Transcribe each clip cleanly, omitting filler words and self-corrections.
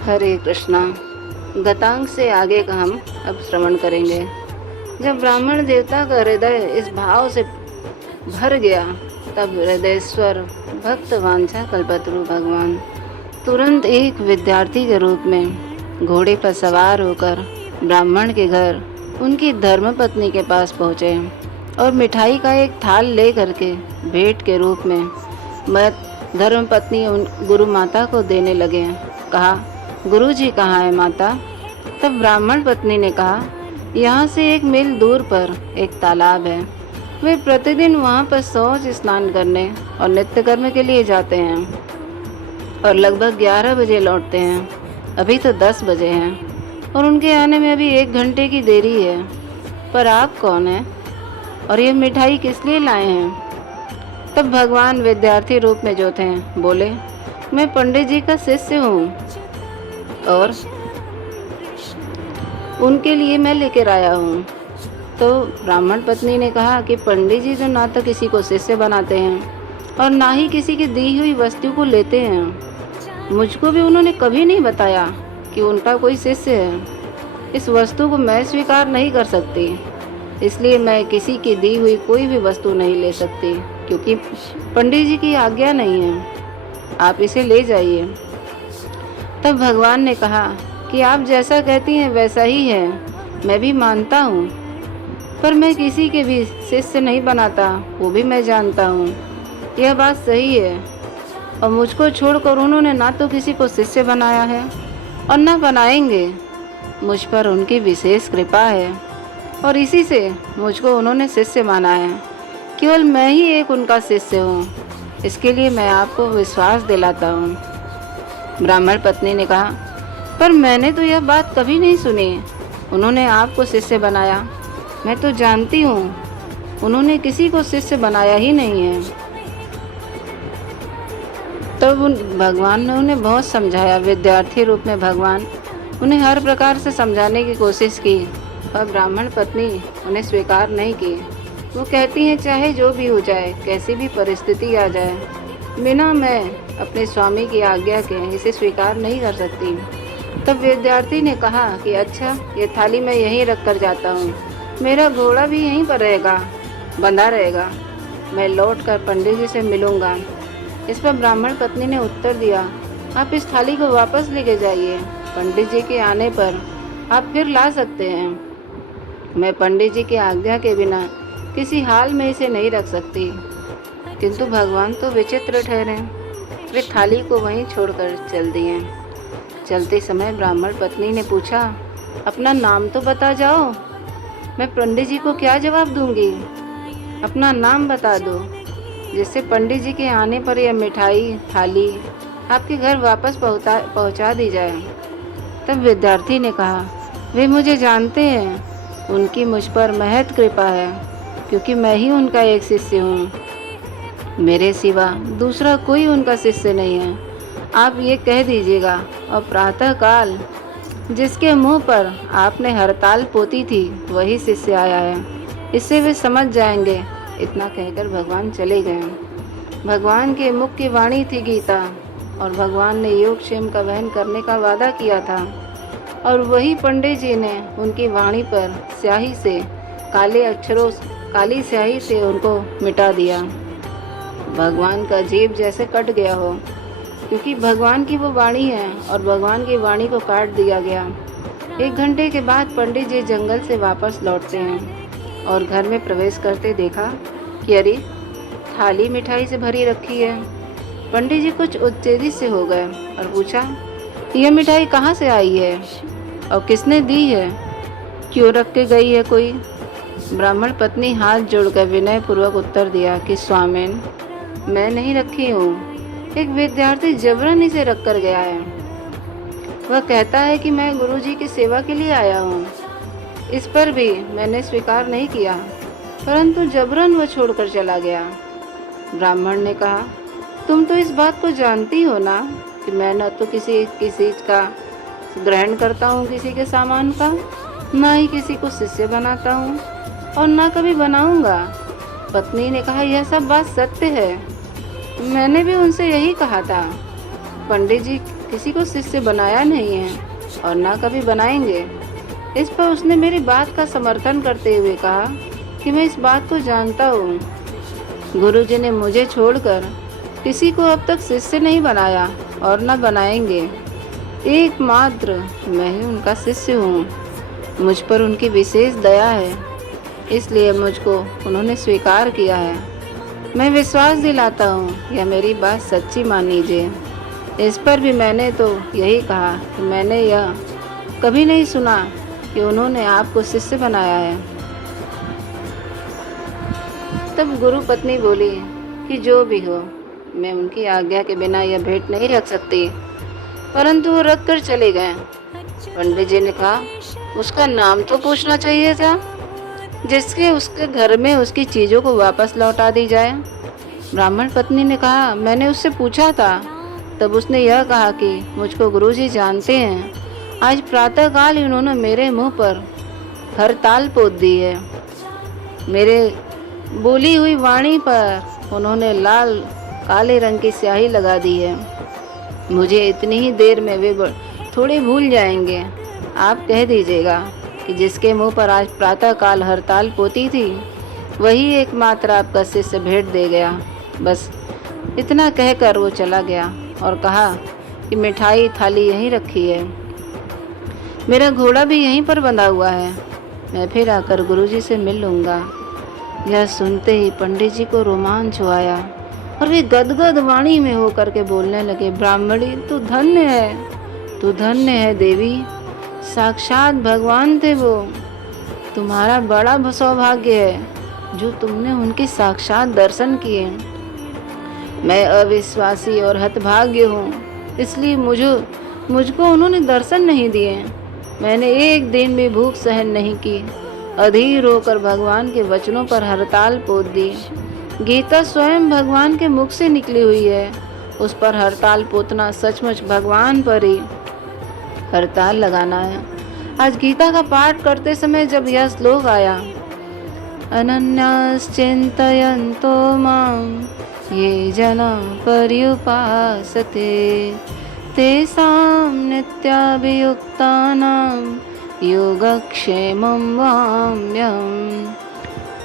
हरे कृष्णा। गतांग से आगे का हम अब श्रवण करेंगे। जब ब्राह्मण देवता का हृदय इस भाव से भर गया, तब हृदयेश्वर भक्त वांछा कल्पतरु भगवान तुरंत एक विद्यार्थी के रूप में घोड़े पर सवार होकर ब्राह्मण के घर उनकी धर्मपत्नी के पास पहुँचे और मिठाई का एक थाल ले करके भेंट के रूप में धर्मपत्नी उन गुरु माता को देने लगे। कहा, गुरुजी कहाँ है माता? तब ब्राह्मण पत्नी ने कहा, यहाँ से 1 मील दूर पर एक तालाब है। वे प्रतिदिन वहाँ पर शौच स्नान करने और नित्य कर्म के लिए जाते हैं और लगभग 11 बजे लौटते हैं। अभी तो 10 बजे हैं और उनके आने में अभी 1 घंटे की देरी है। पर आप कौन हैं और ये मिठाई किस लिए लाए हैं? तब भगवान विद्यार्थी रूप में जो थे बोले, मैं पंडित जी का शिष्य हूँ और उनके लिए मैं लेकर आया हूँ। तो ब्राह्मण पत्नी ने कहा कि पंडित जी तो ना तो किसी को शिष्य बनाते हैं और ना ही किसी की दी हुई वस्तु को लेते हैं। मुझको भी उन्होंने कभी नहीं बताया कि उनका कोई शिष्य है। इस वस्तु को मैं स्वीकार नहीं कर सकती, इसलिए मैं किसी की दी हुई कोई भी वस्तु नहीं ले सकती, क्योंकि पंडित जी की आज्ञा नहीं है। आप इसे ले जाइए। तब भगवान ने कहा कि आप जैसा कहती हैं वैसा ही है, मैं भी मानता हूँ, पर मैं किसी के भी शिष्य नहीं बनाता, वो भी मैं जानता हूँ। यह बात सही है और मुझको छोड़कर उन्होंने ना तो किसी को शिष्य बनाया है और ना बनाएंगे। मुझ पर उनकी विशेष कृपा है और इसी से मुझको उन्होंने शिष्य माना है। केवल मैं ही एक उनका शिष्य हूँ, इसके लिए मैं आपको विश्वास दिलाता हूँ। ब्राह्मण पत्नी ने कहा, पर मैंने तो यह बात कभी नहीं सुनी। उन्होंने आपको शिष्य बनाया, मैं तो जानती हूँ उन्होंने किसी को शिष्य बनाया ही नहीं है। तब भगवान ने उन्हें बहुत समझाया। विद्यार्थी रूप में भगवान उन्हें हर प्रकार से समझाने की कोशिश की, पर ब्राह्मण पत्नी उन्हें स्वीकार नहीं की। वो कहती हैं, चाहे जो भी हो जाए, कैसी भी परिस्थिति आ जाए, बिना मैं अपने स्वामी की आज्ञा के इसे स्वीकार नहीं कर सकती। तब विद्यार्थी ने कहा कि अच्छा, ये थाली मैं यहीं रख कर जाता हूँ, मेरा घोड़ा भी यहीं पर रहेगा, बंधा रहेगा, मैं लौट कर पंडित जी से मिलूँगा। इस पर ब्राह्मण पत्नी ने उत्तर दिया, आप इस थाली को वापस लेके जाइए, पंडित जी के आने पर आप फिर ला सकते हैं। मैं पंडित जी की आज्ञा के बिना किसी हाल में इसे नहीं रख सकती। किंतु भगवान तो विचित्र ठहरे, वे थाली को वहीं छोड़कर चल दिए। चलते समय ब्राह्मण पत्नी ने पूछा, अपना नाम तो बता जाओ, मैं पंडित जी को क्या जवाब दूंगी? अपना नाम बता दो, जिससे पंडित जी के आने पर यह मिठाई थाली आपके घर वापस पहुंचा दी जाए। तब विद्यार्थी ने कहा, वे मुझे जानते हैं, उनकी मुझ पर महत कृपा है, क्योंकि मैं ही उनका एक शिष्य हूँ। मेरे सिवा दूसरा कोई उनका शिष्य नहीं है। आप ये कह दीजिएगा और प्रातःकाल जिसके मुंह पर आपने हड़ताल पोती थी वही शिष्य आया है, इससे वे समझ जाएंगे। इतना कहकर भगवान चले गए। भगवान के मुख की वाणी थी गीता, और भगवान ने योगक्षेम का वहन करने का वादा किया था, और वही पंडित जी ने उनकी वाणी पर स्याही से काली स्याही से उनको मिटा दिया। भगवान का जीभ जैसे कट गया हो, क्योंकि भगवान की वो वाणी है और भगवान की वाणी को काट दिया गया। 1 घंटे के बाद पंडित जी जंगल से वापस लौटते हैं और घर में प्रवेश करते देखा कि अरे, थाली मिठाई से भरी रखी है। पंडित जी कुछ उत्तेजित से हो गए और पूछा, यह मिठाई कहाँ से आई है और किसने दी है? क्यों रख के गई है कोई? ब्राह्मण पत्नी हाथ जोड़कर विनय पूर्वक उत्तर दिया कि स्वामिन, मैं नहीं रखी हूँ, एक विद्यार्थी जबरन इसे रख कर गया है। वह कहता है कि मैं गुरुजी की सेवा के लिए आया हूँ। इस पर भी मैंने स्वीकार नहीं किया, परंतु जबरन वह छोड़कर चला गया। ब्राह्मण ने कहा, तुम तो इस बात को जानती हो ना कि मैं न तो किसी का ग्रहण करता हूँ, किसी के सामान का, ना ही किसी को शिष्य बनाता हूँ और ना कभी बनाऊंगा। पत्नी ने कहा, यह सब बात सत्य है, मैंने भी उनसे यही कहा था। पंडित जी किसी को शिष्य बनाया नहीं है और ना कभी बनाएंगे। इस पर उसने मेरी बात का समर्थन करते हुए कहा कि मैं इस बात को जानता हूँ। गुरुजी ने मुझे छोड़कर किसी को अब तक शिष्य नहीं बनाया और न बनाएंगे। एकमात्र मैं ही उनका शिष्य हूँ। मुझ पर उनकी विशेष दया है, इसलिए मुझको उन्होंने स्वीकार किया है। मैं विश्वास दिलाता हूँ, यह मेरी बात सच्ची मान लीजिए। इस पर भी मैंने तो यही कहा कि मैंने यह कभी नहीं सुना कि उन्होंने आपको शिष्य बनाया है। तब गुरु पत्नी बोली कि जो भी हो, मैं उनकी आज्ञा के बिना यह भेंट नहीं रख सकती। परंतु वो रख कर चले गए। पंडित जी ने कहा, उसका नाम तो पूछना चाहिए था, जिसके उसके घर में उसकी चीज़ों को वापस लौटा दी जाए। ब्राह्मण पत्नी ने कहा, मैंने उससे पूछा था, तब उसने यह कहा कि मुझको गुरुजी जानते हैं। आज प्रातःकाल इन्होंने मेरे मुंह पर हड़ताल पोत दी है। मेरे बोली हुई वाणी पर उन्होंने लाल काले रंग की स्याही लगा दी है। मुझे इतनी ही देर में वे थोड़े भूल जाएंगे। आप कह दीजिएगा कि जिसके मुंह पर आज प्रातःकाल हड़ताल पोती थी, वही एकमात्र आपका शिष्य भेंट दे गया। बस इतना कहकर वो चला गया और कहा कि मिठाई थाली यहीं रखी है, मेरा घोड़ा भी यहीं पर बंधा हुआ है, मैं फिर आकर गुरुजी से मिल लूँगा। यह सुनते ही पंडित जी को रोमांच आया और वे गदगद वाणी में होकर के बोलने लगे, ब्राह्मणी तू धन्य है, तू धन्य है देवी, साक्षात भगवान थे वो। तुम्हारा बड़ा सौभाग्य है जो तुमने उनके साक्षात दर्शन किए। मैं अविश्वासी और हतभाग्य हूँ, इसलिए मुझको उन्होंने दर्शन नहीं दिए। मैंने एक दिन भी भूख सहन नहीं की, अधीर होकर भगवान के वचनों पर हड़ताल पोत दी। गीता स्वयं भगवान के मुख से निकली हुई है, उस पर हड़ताल पोतना सचमुच भगवान पर ही हड़ताल लगाना है। आज गीता का पाठ करते समय जब यह श्लोक आया, अनन्याश्चिन्तयन्तो मां ये जना पर्युपासते तेषां नित्याभियुक्तानां योगक्षेमं वाम्यहम्।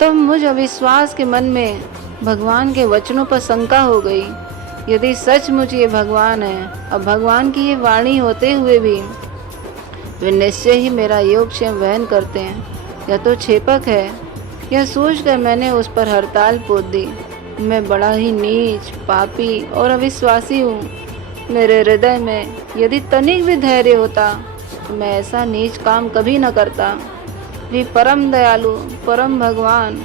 तब मुझ अविश्वास के मन में भगवान के वचनों पर शंका हो गई। यदि सचमुच ये भगवान है और भगवान की ये वाणी होते हुए भी वे निश्चय ही मेरा योगक्षेम वहन करते हैं, यह तो छेपक है। यह सोचकर मैंने उस पर हड़ताल पोत दी। मैं बड़ा ही नीच, पापी और अविश्वासी हूँ। मेरे हृदय में यदि तनिक भी धैर्य होता तो मैं ऐसा नीच काम कभी न करता। वे परम दयालु, परम भगवान,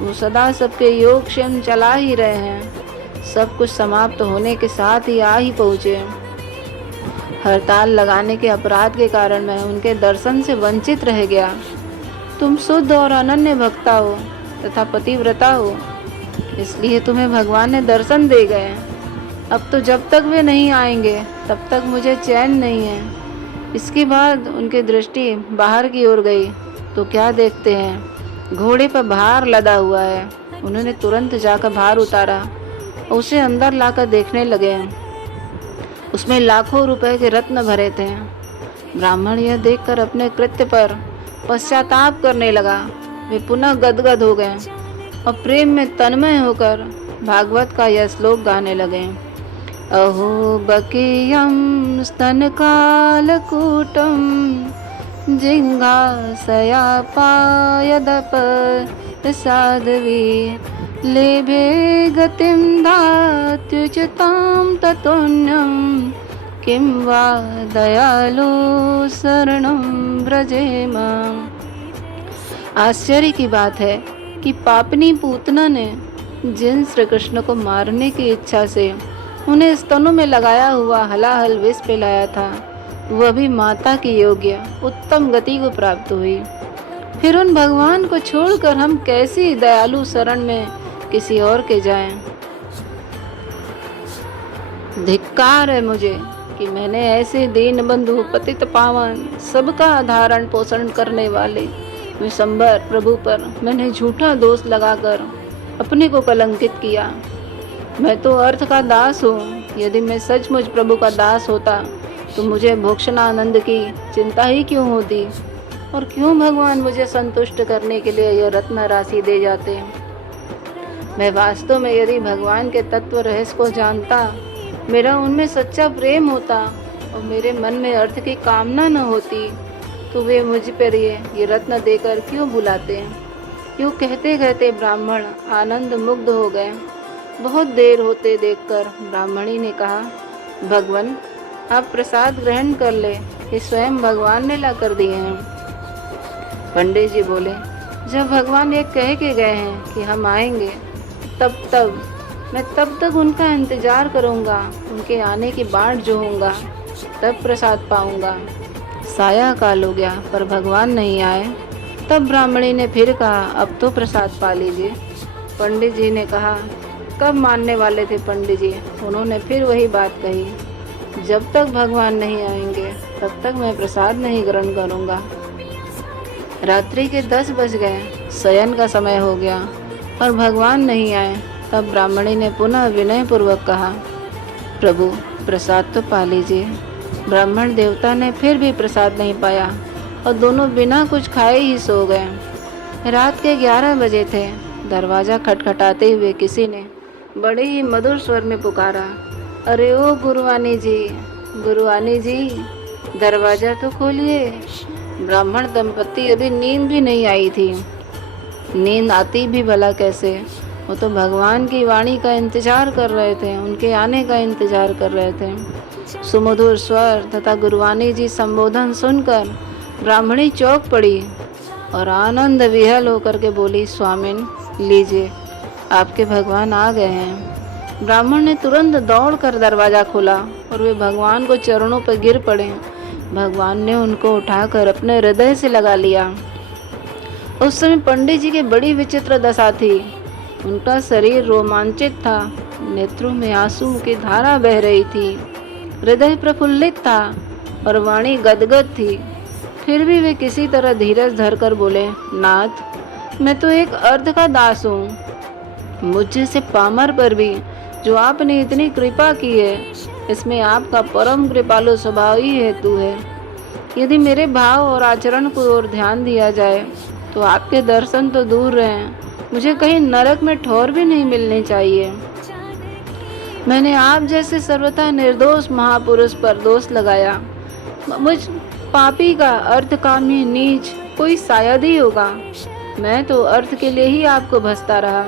वो सदा सबके योगक्षेम चला ही रहे हैं। सब कुछ समाप्त होने के साथ ही आ ही पहुँचे। हड़ताल लगाने के अपराध के कारण मैं उनके दर्शन से वंचित रह गया। तुम शुद्ध और अनन्य भक्ता हो तथा पतिव्रता हो, इसलिए तुम्हें भगवान ने दर्शन दे गए। अब तो जब तक वे नहीं आएंगे तब तक मुझे चैन नहीं है। इसके बाद उनकी दृष्टि बाहर की ओर गई तो क्या देखते हैं, घोड़े पर भार लदा हुआ है। उन्होंने तुरंत जाकर भार उतारा और उसे अंदर लाकर देखने लगे। उसमें लाखों रुपए के रत्न भरे थे। ब्राह्मण यह देखकर अपने कृत्य पर पश्चाताप करने लगा। वे पुनः गदगद हो गए और प्रेम में तन्मय होकर भागवत का यह श्लोक गाने लगे। अहो बकीयं स्तनकालकूटं जिंघासया पायदप साध्वी लेभे गतिं दात्युचितां ततोऽन्यं किं वा दयालु शरणं व्रजेम। आश्चर्य की बात है कि पापनी पूतना ने जिन श्री कृष्ण को मारने की इच्छा से उन्हें स्तनों में लगाया हुआ हलाहल विष पिलाया था, वह भी माता की योग्य उत्तम गति को प्राप्त हुई। फिर उन भगवान को छोड़कर हम कैसी दयालु शरण में किसी और के जाएं। धिक्कार है मुझे कि मैंने ऐसे दीन बंधु, पतित पावन, सबका धारण पोषण करने वाले विशंबर प्रभु पर मैंने झूठा दोष लगाकर अपने को कलंकित किया। मैं तो अर्थ का दास हूँ, यदि मैं सचमुच प्रभु का दास होता तो मुझे भोक्षणानंद की चिंता ही क्यों होती, और क्यों भगवान मुझे संतुष्ट करने के लिए यह रत्न राशि दे जाते। मैं वास्तव में यदि भगवान के तत्व रहस्य को जानता, मेरा उनमें सच्चा प्रेम होता और मेरे मन में अर्थ की कामना न होती, तो वे मुझ पर ये रत्न देकर क्यों बुलाते। यूँ कहते कहते ब्राह्मण आनंद मुग्ध हो गए। बहुत देर होते देखकर ब्राह्मणी ने कहा, भगवान आप प्रसाद ग्रहण कर ले, ये स्वयं भगवान ने ला कर दिए हैं। पंडित जी बोले, जब भगवान ये कह के गए हैं कि हम आएंगे, मैं तब तक उनका इंतजार करूंगा, उनके आने की बाट जोहूंगा, तब प्रसाद पाऊंगा। साया काल हो गया पर भगवान नहीं आए। तब ब्राह्मणी ने फिर कहा, अब तो प्रसाद पा लीजिए। पंडित जी ने कहा, कब मानने वाले थे पंडित जी? उन्होंने फिर वही बात कही, जब तक भगवान नहीं आएंगे तब तक मैं प्रसाद नहीं ग्रहण करूंगा। रात्रि के 10 बज गए, शयन का समय हो गया और भगवान नहीं आए। तब ब्राह्मणी ने पुनः विनय पूर्वक कहा, प्रभु प्रसाद तो पा लीजिए। ब्राह्मण देवता ने फिर भी प्रसाद नहीं पाया और दोनों बिना कुछ खाए ही सो गए। रात के 11 बजे थे। दरवाज़ा खटखटाते हुए किसी ने बड़े ही मधुर स्वर में पुकारा, अरे ओ गुरुवानी जी, गुरुवानी जी, दरवाज़ा तो खोलिए। ब्राह्मण दंपत्ति अभी नींद भी नहीं आई थी। नींद आती भी भला कैसे, वो तो भगवान की वाणी का इंतजार कर रहे थे, उनके आने का इंतजार कर रहे थे। सुमधुर स्वर तथा गुरुवानी जी संबोधन सुनकर ब्राह्मणी चौंक पड़ी और आनंद विहल होकर के बोली, स्वामिन लीजिए, आपके भगवान आ गए हैं। ब्राह्मण ने तुरंत दौड़कर दरवाज़ा खोला और वे भगवान को चरणों पर गिर पड़े। भगवान ने उनको उठाकर अपने हृदय से लगा लिया। उस समय पंडित जी की बड़ी विचित्र दशा थी। उनका शरीर रोमांचित था, नेत्रों में आंसू की धारा बह रही थी, हृदय प्रफुल्लित था और वाणी गदगद थी। फिर भी वे किसी तरह धीरज धरकर बोले, नाथ मैं तो एक अर्ध का दास हूँ। मुझ जैसे पामर पर भी जो आपने इतनी कृपा की है, इसमें आपका परम कृपालु स्वभाव ही हेतु है। यदि मेरे भाव और आचरण को ओर ध्यान दिया जाए तो आपके दर्शन तो दूर रहें, मुझे कहीं नरक में ठौर भी नहीं मिलनी चाहिए। मैंने आप जैसे सर्वथा निर्दोष महापुरुष पर दोष लगाया। मुझ पापी का अर्थकामी नीच कोई शायद ही होगा। मैं तो अर्थ के लिए ही आपको भजता रहा,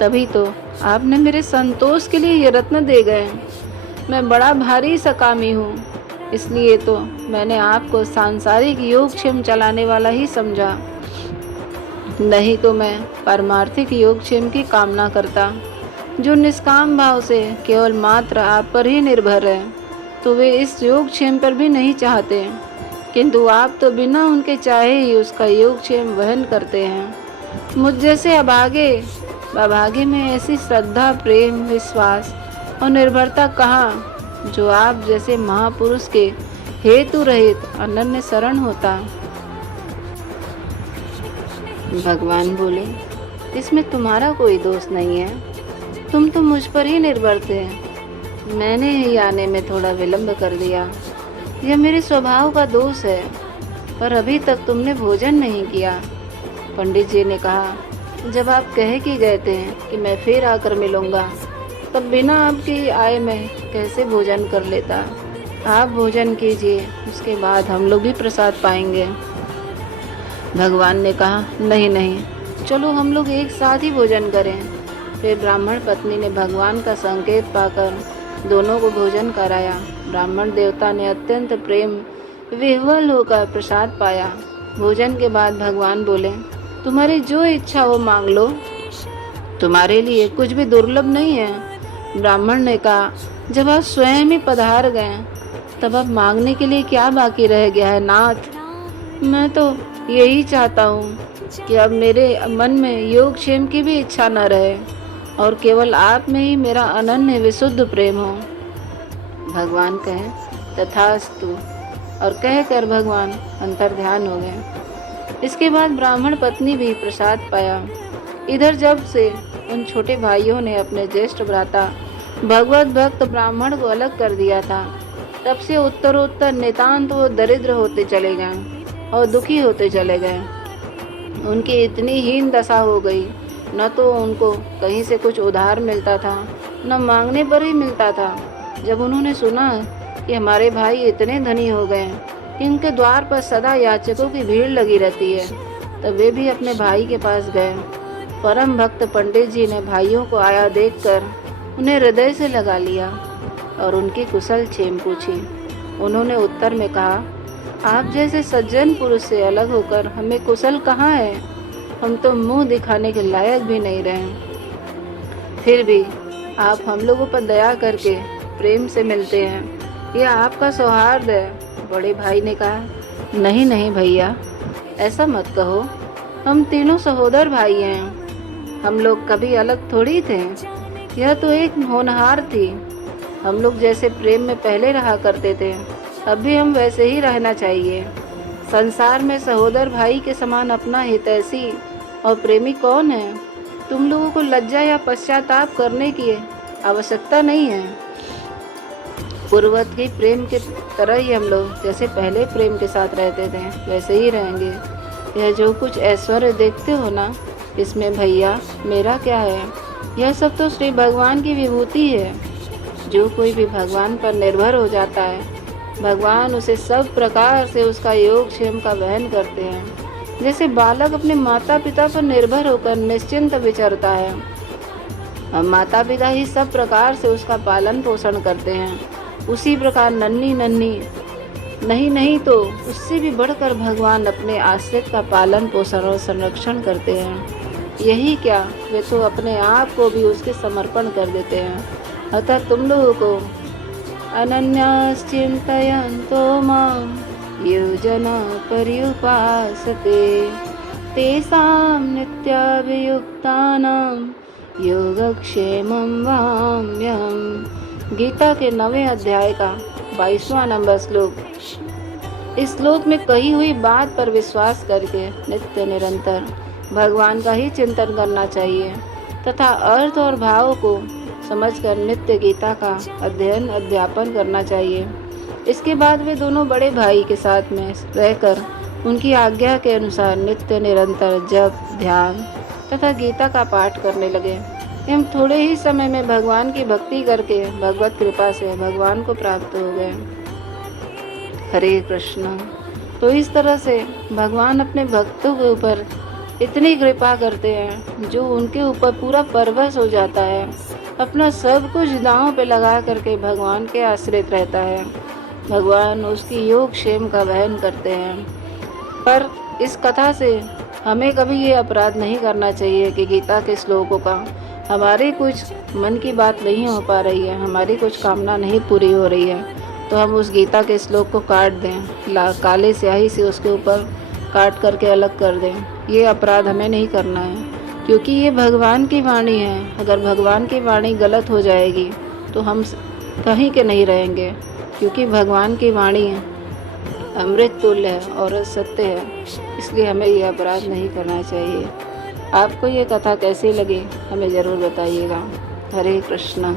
तभी तो आपने मेरे संतोष के लिए ये रत्न दे गए। मैं बड़ा भारी सकामी हूँ, इसलिए तो मैंने आपको सांसारिक योगक्षेम चलाने वाला ही समझा, नहीं तो मैं पारमार्थिक योगक्षेम की कामना करता। जो निष्काम भाव से केवल मात्र आप पर ही निर्भर है, तो वे इस योगक्षेम पर भी नहीं चाहते, किंतु आप तो बिना उनके चाहे ही उसका योगक्षेम वहन करते हैं। मुझ जैसे अभागे में ऐसी श्रद्धा, प्रेम, विश्वास और निर्भरता कहाँ, जो आप जैसे महापुरुष के हेतु रहित अनन्य शरण होता। भगवान बोले, इसमें तुम्हारा कोई दोष नहीं है, तुम तो मुझ पर ही निर्भर थे। मैंने ही आने में थोड़ा विलंब कर दिया, यह मेरे स्वभाव का दोष है। पर अभी तक तुमने भोजन नहीं किया। पंडित जी ने कहा, जब आप कह के गए थे कि मैं फिर आकर मिलूंगा, तब बिना आपकी आए मैं कैसे भोजन कर लेता। आप भोजन कीजिए, उसके बाद हम लोग भी प्रसाद पाएंगे। भगवान ने कहा, नहीं, चलो हम लोग एक साथ ही भोजन करें। फिर ब्राह्मण पत्नी ने भगवान का संकेत पाकर दोनों को भोजन कराया। ब्राह्मण देवता ने अत्यंत प्रेम विह्वल होकर प्रसाद पाया। भोजन के बाद भगवान बोले, तुम्हारी जो इच्छा हो मांग लो, तुम्हारे लिए कुछ भी दुर्लभ नहीं है। ब्राह्मण ने कहा, जब आप स्वयं ही पधार गए, तब अब मांगने के लिए क्या बाकी रह गया है नाथ। मैं तो यही चाहता हूँ कि अब मेरे मन में योगक्षेम की भी इच्छा न रहे और केवल आप में ही मेरा अनन्य विशुद्ध प्रेम हो। भगवान कहे, तथास्तु, और कहकर भगवान अंतर्ध्यान हो गए। इसके बाद ब्राह्मण पत्नी भी प्रसाद पाया। इधर जब से उन छोटे भाइयों ने अपने ज्येष्ठ भ्राता भगवत भक्त ब्राह्मण को अलग कर दिया था, तब से उत्तरोत्तर नितांत वो दरिद्र होते चले गए और दुखी होते चले गए। उनकी इतनी हीन दशा हो गई, न तो उनको कहीं से कुछ उधार मिलता था, न मांगने पर ही मिलता था। जब उन्होंने सुना कि हमारे भाई इतने धनी हो गए कि उनके द्वार पर सदा याचकों की भीड़ लगी रहती है, तब वे भी अपने भाई के पास गए। परम भक्त पंडित जी ने भाइयों को आया देखकर उन्हें हृदय से लगा लिया और उनकी कुशल क्षेम पूछी। उन्होंने उत्तर में कहा, आप जैसे सज्जन पुरुष से अलग होकर हमें कुशल कहाँ है? हम तो मुंह दिखाने के लायक भी नहीं रहे। फिर भी आप हम लोगों पर दया करके प्रेम से मिलते हैं, यह आपका सौहार्द है। बड़े भाई ने कहा, नहीं नहीं भैया, ऐसा मत कहो, हम तीनों सहोदर भाई हैं। हम लोग कभी अलग थोड़ी थे। यह तो एक होनहार थी। हम लोग जैसे प्रेम में पहले रहा करते थे, अब भी हम वैसे ही रहना चाहिए। संसार में सहोदर भाई के समान अपना हितैषी और प्रेमी कौन है? तुम लोगों को लज्जा या पश्चाताप करने की आवश्यकता नहीं है। पूर्ववत ही प्रेम के तरह ही हम लोग जैसे पहले प्रेम के साथ रहते थे वैसे ही रहेंगे। यह जो कुछ ऐश्वर्य देखते हो ना, इसमें भैया मेरा क्या है? यह सब तो श्री भगवान की विभूति है। जो कोई भी भगवान पर निर्भर हो जाता है, भगवान उसे सब प्रकार से उसका योगक्षेम का वहन करते हैं। जैसे बालक अपने माता पिता पर निर्भर होकर निश्चिंत विचरता है, और माता पिता ही सब प्रकार से उसका पालन पोषण करते हैं, उसी प्रकार नन्ही नहीं तो उससे भी बढ़कर भगवान अपने आश्रित का पालन पोषण और संरक्षण करते हैं। यही क्या, वे तो अपने आप को भी उसके समर्पण कर देते हैं। अतः तुम लोगों को अनन्याश्चिन्तयन्तो मां ये जना पर्युपासते तेषां नित्याभियुक्तानां योगक्षेमं वाम्यहम्। गीता के 9वें अध्याय का 22वां नंबर श्लोक। इस श्लोक में कही हुई बात पर विश्वास करके नित्य निरंतर भगवान का ही चिंतन करना चाहिए तथा अर्थ और भाव को समझकर नित्य गीता का अध्ययन अध्यापन करना चाहिए। इसके बाद वे दोनों बड़े भाई के साथ में रहकर उनकी आज्ञा के अनुसार नित्य निरंतर जप, ध्यान तथा गीता का पाठ करने लगे। हम थोड़े ही समय में भगवान की भक्ति करके भगवत कृपा से भगवान को प्राप्त हो गए। हरे कृष्ण। तो इस तरह से भगवान अपने भक्तों के ऊपर इतनी कृपा करते हैं जो उनके ऊपर पूरा परवश हो जाता है, अपना सब कुछ दांव पे लगा करके भगवान के आश्रित रहता है। भगवान उसकी योग क्षेम का वहन करते हैं। पर इस कथा से हमें कभी ये अपराध नहीं करना चाहिए कि गीता के श्लोकों का हमारी कुछ मन की बात नहीं हो पा रही है, हमारी कुछ कामना नहीं पूरी हो रही है, तो हम उस गीता के श्लोक को काट दें, काले स्याही से उसके ऊपर काट करके अलग कर दें। ये अपराध हमें नहीं करना है, क्योंकि ये भगवान की वाणी है। अगर भगवान की वाणी गलत हो जाएगी तो हम कहीं के नहीं रहेंगे, क्योंकि भगवान की वाणी अमृत तुल्य है और सत्य है। इसलिए हमें ये अपराध नहीं करना चाहिए। आपको ये कथा कैसी लगी हमें ज़रूर बताइएगा। हरे कृष्ण।